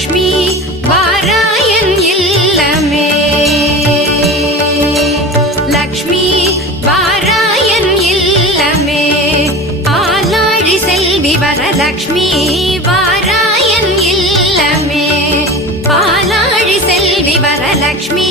Lakshmi வாராயன் இல்லமே. Lakshmi வாராயன் இல்லமே. ஆலாழி Selvi Varalakshmi வாராயன் இல்லமே. ஆலாழி Selvi Varalakshmi